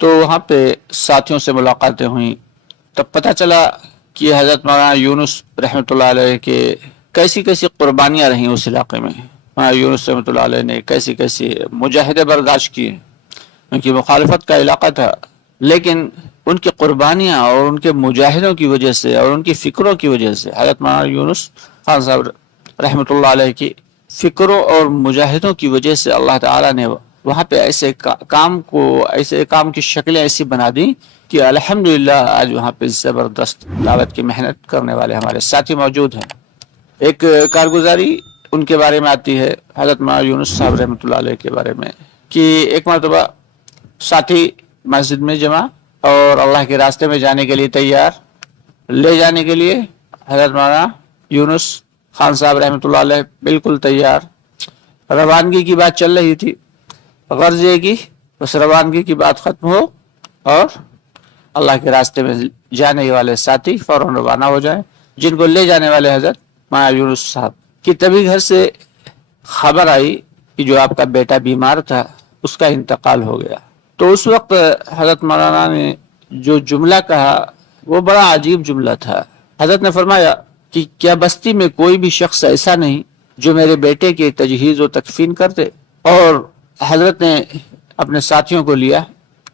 تو وہاں پہ ساتھیوں سے ملاقاتیں ہوئیں، تب پتہ چلا کہ حضرت مولانا یونس رحمۃ اللہ علیہ کے کیسی کیسی قربانیاں رہیں اس علاقے میں. مولانا یونس رحمۃ اللہ علیہ نے کیسی کیسی مجاہدے برداشت کیے، ان کی مخالفت کا علاقہ تھا، لیکن ان کی قربانیاں اور ان کے مجاہدوں کی وجہ سے اور ان کی فکروں کی وجہ سے حضرت مولانا یونس خان صاحب رحمۃ اللہ علیہ کی فکروں اور مجاہدوں کی وجہ سے اللہ تعالیٰ نے وہاں پہ ایسے کام کی شکلیں ایسی بنا دی کہ الحمدللہ آج وہاں پہ زبردست دعوت کی محنت کرنے والے ہمارے ساتھی موجود ہیں. ایک کارگزاری ان کے بارے میں آتی ہے حضرت مولانا یونس صاحب رحمۃ اللہ علیہ کے بارے میں کہ ایک مرتبہ ساتھی مسجد میں جمع اور اللہ کے راستے میں جانے کے لیے تیار، لے جانے کے لیے حضرت مولانا یونس خان صاحب رحمۃ اللہ علیہ بالکل تیار. روانگی کی بات چل رہی تھی، غرض یہ کی بس روانگی کی بات ختم ہو اور اللہ کے راستے میں جانے والے ساتھی فوراً روانہ ہو جائیں. جن کو لے جانے والے حضرت مولانا یونس صاحب کی تبھی گھر سے خبر آئی کہ جو آپ کا بیٹا بیمار تھا اس کا انتقال ہو گیا. تو اس وقت حضرت مولانا نے جو جملہ کہا وہ بڑا عجیب جملہ تھا. حضرت نے فرمایا کہ کیا بستی میں کوئی بھی شخص ایسا نہیں جو میرے بیٹے کی تجہیز و تکفین کر دے؟ اور حضرت نے اپنے ساتھیوں کو لیا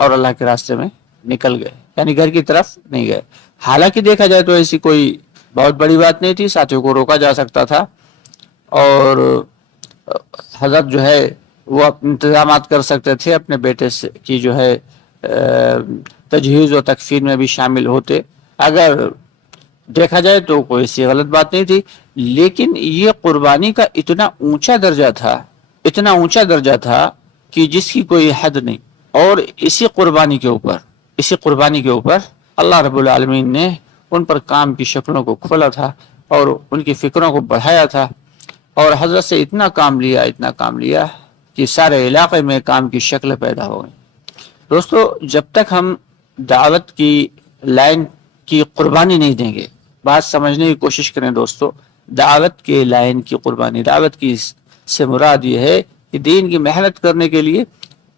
اور اللہ کے راستے میں نکل گئے، یعنی گھر کی طرف نہیں گئے. حالانکہ دیکھا جائے تو ایسی کوئی بہت بڑی بات نہیں تھی، ساتھیوں کو روکا جا سکتا تھا اور حضرت جو ہے وہ انتظامات کر سکتے تھے اپنے بیٹے سے کی جو ہے تجہیز و تکفین میں بھی شامل ہوتے. اگر دیکھا جائے تو کوئی سی غلط بات نہیں تھی، لیکن یہ قربانی کا اتنا اونچا درجہ تھا کہ جس کی کوئی حد نہیں. اور اسی قربانی کے اوپر اللہ رب العالمین نے ان پر کام کی شکلوں کو کھولا تھا اور ان کی فکروں کو بڑھایا تھا، اور حضرت سے اتنا کام لیا کہ سارے علاقے میں کام کی شکل پیدا ہو گئی. دوستو، جب تک ہم دعوت کی لائن کی قربانی نہیں دیں گے، بات سمجھنے کی کوشش کریں دوستو، دعوت کے لائن کی قربانی، دعوت کی سے مراد یہ ہے کہ دین کی محنت کرنے کے لیے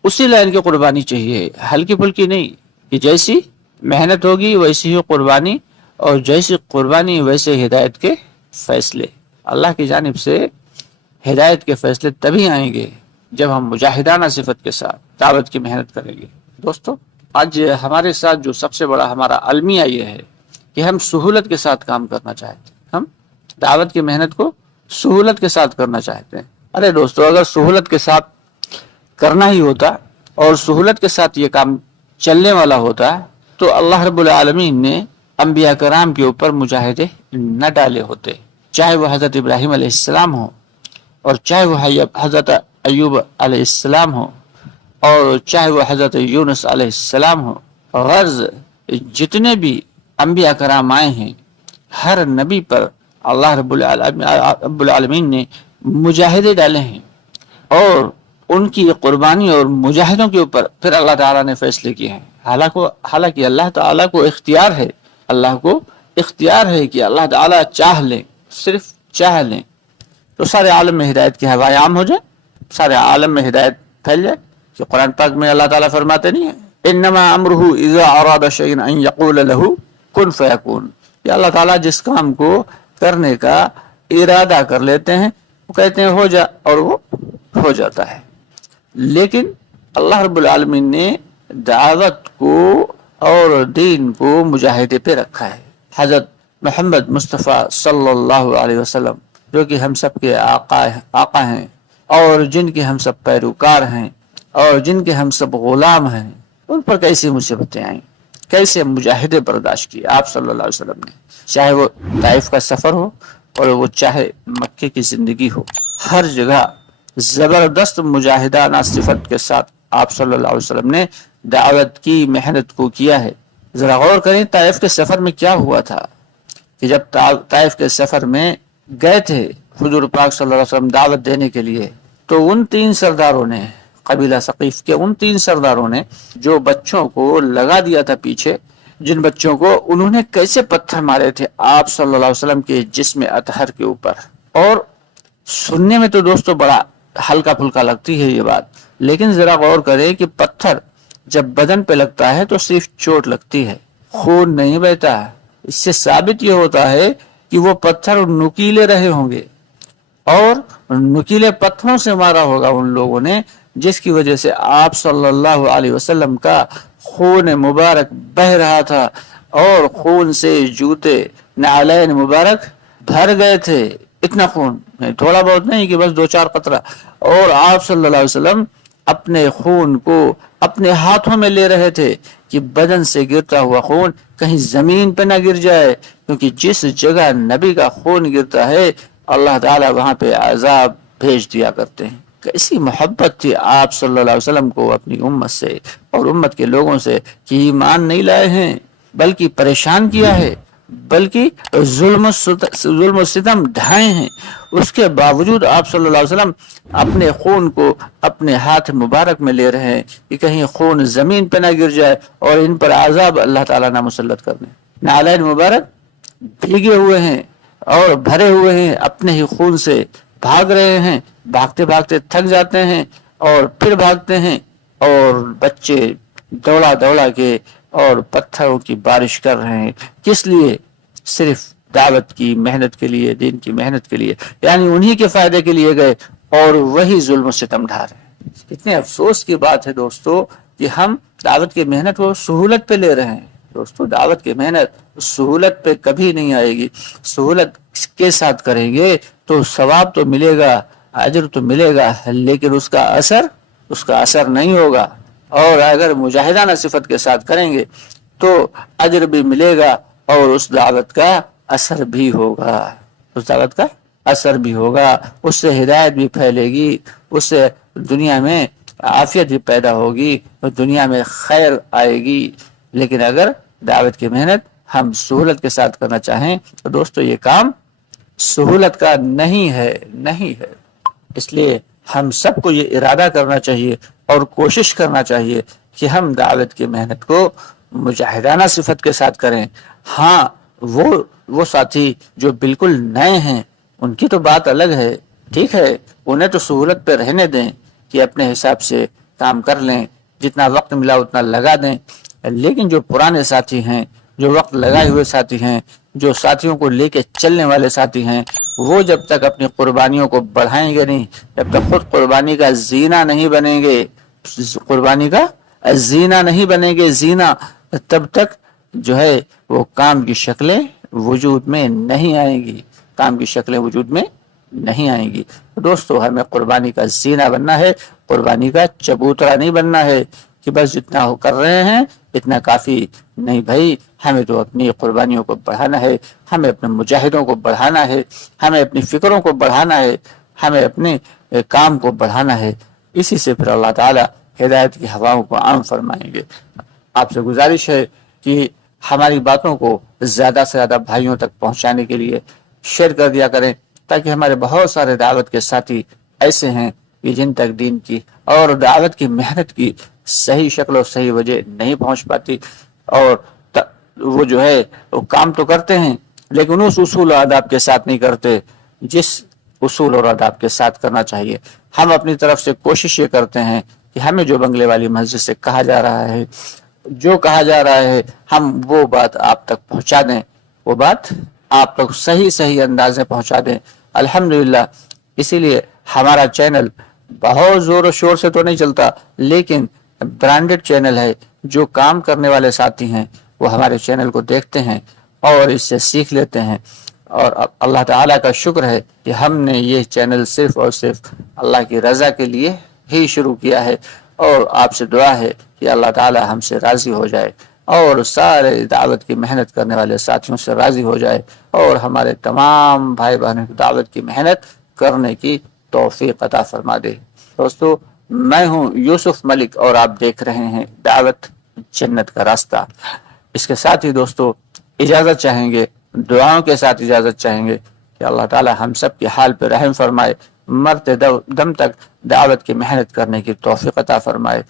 اسی لائن کی قربانی چاہیے، ہلکی پھلکی نہیں. کہ جیسی محنت ہوگی ویسی ہی قربانی، اور جیسی قربانی ویسے ہدایت کے فیصلے. اللہ کی جانب سے ہدایت کے فیصلے تبھی آئیں گے جب ہم مجاہدانہ صفت کے ساتھ دعوت کی محنت کریں گے. دوستو، آج ہمارے ساتھ جو سب سے بڑا ہمارا المیہ یہ ہے کہ ہم سہولت کے ساتھ کام کرنا چاہتے ہیں، ہم دعوت کی محنت کو سہولت کے ساتھ کرنا چاہتے ہیں. ارے دوستو، اگر سہولت کے ساتھ کرنا ہی ہوتا اور سہولت کے ساتھ یہ کام چلنے والا ہوتا تو اللہ رب العالمین نے انبیاء کرام کے اوپر مجاہدے نہ ڈالے ہوتے، چاہے وہ حضرت ابراہیم علیہ السلام ہو، اور چاہے وہ حضرت ایوب علیہ السلام ہو، اور چاہے وہ حضرت یونس علیہ السلام ہو. غرض جتنے بھی انبیاء کرام آئے ہیں، ہر نبی پر اللہ رب العالمین نے مجاہدے ڈالے ہیں، اور ان کی قربانی اور مجاہدوں کے اوپر پھر اللہ تعالیٰ نے فیصلے کیے ہیں. حالانکہ اللہ تعالیٰ کو اختیار ہے کہ اللہ تعالیٰ چاہ لیں، صرف چاہ لیں تو سارے عالم میں ہدایت کی ہوائیں عام ہو جائے، سارے عالم میں ہدایت پھیل جائے. کہ قرآن پاک میں اللہ تعالیٰ فرماتے نہیں ہیں انما امرہ اذا اراد شیئا ان یقول له کن فیکون. یہ اللہ تعالیٰ جس کام کو کرنے کا ارادہ کر لیتے ہیں وہ کہتے ہیں ہو جا، اور وہ ہو جاتا ہے. لیکن اللہ رب العالمین نے دعوت کو اور دین کو مجاہدے پہ رکھا ہے. حضرت محمد مصطفیٰ صلی اللہ علیہ وسلم جو کہ ہم سب کے آقا ہیں اور جن کے ہم سب پیروکار ہیں اور جن کے ہم سب غلام ہیں، ان پر کیسی مصیبتیں آئیں، کیسے مجاہدے برداشت کیے آپ صلی اللہ علیہ وسلم نے. چاہے وہ طائف کا سفر ہو اور وہ چاہے مکے کی زندگی ہو، ہر جگہ زبردست مجاہدانہ صفت کے ساتھ آپ صلی اللہ علیہ وسلم نے دعوت کی محنت کو کیا ہے. ذرا غور کریں طائف کے سفر میں کیا ہوا تھا کہ جب طائف کے سفر میں گئے تھے حضور پاک صلی اللہ علیہ وسلم دعوت دینے کے لیے، تو ان 3 سرداروں نے، قبیلہ ثقیف کے ان 3 سرداروں نے جو بچوں کو لگا دیا تھا پیچھے، جن بچوں کو انہوں نے کیسے پتھر مارے تھے آپ صلی اللہ علیہ وسلم کے جسم اطہر کے اوپر. اور سننے میں تو دوستو بڑا ہلکا پھلکا لگتی ہے یہ بات، لیکن ذرا غور کریں کہ پتھر جب بدن پہ لگتا ہے تو صرف چوٹ لگتی ہے، خون نہیں بہتا ہے۔ اس سے ثابت یہ ہوتا ہے کہ وہ پتھر نکیلے رہے ہوں گے اور نکیلے پتھروں سے مارا ہوگا ان لوگوں نے، جس کی وجہ سے آپ صلی اللہ علیہ وسلم کا خون مبارک بہ رہا تھا اور خون سے جوتے نعلین مبارک بھر گئے تھے۔ اتنا خون، تھوڑا بہت نہیں کہ بس 2-4 قطرہ، اور آپ صلی اللہ علیہ وسلم اپنے خون کو اپنے ہاتھوں میں لے رہے تھے کہ بدن سے گرتا ہوا خون کہیں زمین پہ نہ گر جائے، کیونکہ جس جگہ نبی کا خون گرتا ہے اللہ تعالی وہاں پہ عذاب بھیج دیا کرتے ہیں۔ کیسی محبت تھی آپ صلی اللہ علیہ وسلم کو اپنی امت سے اور امت کے لوگوں سے کہ ایمان نہیں لائے ہیں بلکہ پریشان کیا ہے، بلکہ ظلم و ستم ڈھائے ہیں۔ اس کے باوجود آپ صلی اللہ علیہ وسلم اپنے خون کو اپنے ہاتھ مبارک میں لے رہے ہیں کہ کہیں خون زمین پہ نہ گر جائے اور ان پر عذاب اللہ تعالیٰ نہ مسلط کر دیں۔ نعلین مبارک بھیگے ہوئے ہیں اور بھرے ہوئے ہیں اپنے ہی خون سے، بھاگ رہے ہیں، بھاگتے بھاگتے تھک جاتے ہیں اور پھر بھاگتے ہیں، اور بچے دوڑا دوڑا کے اور پتھروں کی بارش کر رہے ہیں۔ کس لیے؟ صرف دعوت کی محنت کے لیے، دین کی محنت کے لیے، یعنی انہی کے فائدے کے لیے گئے اور وہی ظلم و ستم ڈھا رہے ہیں۔ کتنے افسوس کی بات ہے دوستو کہ ہم دعوت کی محنت کو سہولت پہ لے رہے ہیں۔ دوستو دعوت کی محنت سہولت پہ کبھی نہیں آئے گی، سہولت کے ساتھ کریں گے تو ثواب تو ملے گا، اجر تو ملے گا، لیکن اس کا اثر نہیں ہوگا۔ اور اگر مجاہدانہ صفت کے ساتھ کریں گے تو اجر بھی ملے گا اور اس دعوت کا اثر بھی ہوگا، اس دعوت کا اثر بھی ہوگا، اس سے ہدایت بھی پھیلے گی، اس سے دنیا میں عافیت بھی پیدا ہوگی اور دنیا میں خیر آئے گی۔ لیکن اگر دعوت کی محنت ہم سہولت کے ساتھ کرنا چاہیں تو دوستو یہ کام سہولت کا نہیں ہے۔ اس لیے ہم سب کو یہ ارادہ کرنا چاہیے اور کوشش کرنا چاہیے کہ ہم دعوت کی محنت کو مجاہدانہ صفت کے ساتھ کریں۔ ہاں وہ ساتھی جو بالکل نئے ہیں ان کی تو بات الگ ہے، ٹھیک ہے، انہیں تو سہولت پہ رہنے دیں کہ اپنے حساب سے کام کر لیں، جتنا وقت ملا اتنا لگا دیں۔ لیکن جو پرانے ساتھی ہیں، جو وقت لگائے ہوئے ساتھی ہیں، جو ساتھیوں کو لے کے چلنے والے ساتھی ہیں، وہ جب تک اپنی قربانیوں کو بڑھائیں گے نہیں، جب تک خود قربانی کا زینہ نہیں بنیں گے، قربانی کا زینہ نہیں بنیں گے، زینہ، تب تک جو ہے وہ کام کی شکلیں وجود میں نہیں آئیں گی، کام کی شکلیں وجود میں نہیں آئیں گی۔ دوستو ہمیں قربانی کا زینہ بننا ہے، قربانی کا چبوترا نہیں بننا ہے کہ بس جتنا ہو کر رہے ہیں اتنا کافی نہیں بھائی، ہمیں تو اپنی قربانیوں کو بڑھانا ہے، ہمیں اپنے مجاہدوں کو بڑھانا ہے، ہمیں اپنی فکروں کو بڑھانا ہے، ہمیں اپنے کام کو بڑھانا ہے۔ اسی سے پھر اللہ تعالی ہدایت کی ہواؤں کو عام فرمائیں گے۔ آپ سے گزارش ہے کہ ہماری باتوں کو زیادہ سے زیادہ بھائیوں تک پہنچانے کے لیے شیئر کر دیا کریں، تاکہ ہمارے بہت سارے دعوت کے ساتھی ایسے ہیں کہ جن تک دین کی اور دعوت کی محنت کی صحیح شکل اور صحیح وجہ نہیں پہنچ پاتی، اور وہ جو ہے وہ کام تو کرتے ہیں لیکن اس اصول و آداب کے ساتھ نہیں کرتے جس اصول اور آداب کے ساتھ کرنا چاہیے۔ ہم اپنی طرف سے کوشش یہ کرتے ہیں کہ ہمیں جو بنگلے والی مسجد سے کہا جا رہا ہے، جو کہا جا رہا ہے، ہم وہ بات آپ تک پہنچا دیں، وہ بات آپ تک صحیح انداز میں پہنچا دیں۔ الحمدللہ اسی لیے ہمارا چینل بہت زور و شور سے تو نہیں چلتا، لیکن برانڈڈ چینل ہے۔ جو کام کرنے والے ساتھی ہیں وہ ہمارے چینل کو دیکھتے ہیں اور اس سے سیکھ لیتے ہیں، اور اللہ تعالیٰ کا شکر ہے کہ ہم نے یہ چینل صرف اور صرف اللہ کی رضا کے لیے ہی شروع کیا ہے، اور آپ سے دعا ہے کہ اللہ تعالیٰ ہم سے راضی ہو جائے اور سارے دعوت کی محنت کرنے والے ساتھیوں سے راضی ہو جائے، اور ہمارے تمام بھائی بہنوں کی دعوت کی محنت کرنے کی توفیق عطا فرما دے۔ دوستو میں ہوں یوسف ملک اور آپ دیکھ رہے ہیں دعوت جنت کا راستہ۔ اس کے ساتھ ہی دوستو اجازت چاہیں گے، دعاؤں کے ساتھ اجازت چاہیں گے کہ اللہ تعالی ہم سب کے حال پہ رحم فرمائے، مرتے دم تک دعوت کی محنت کرنے کی توفیق عطا فرمائے۔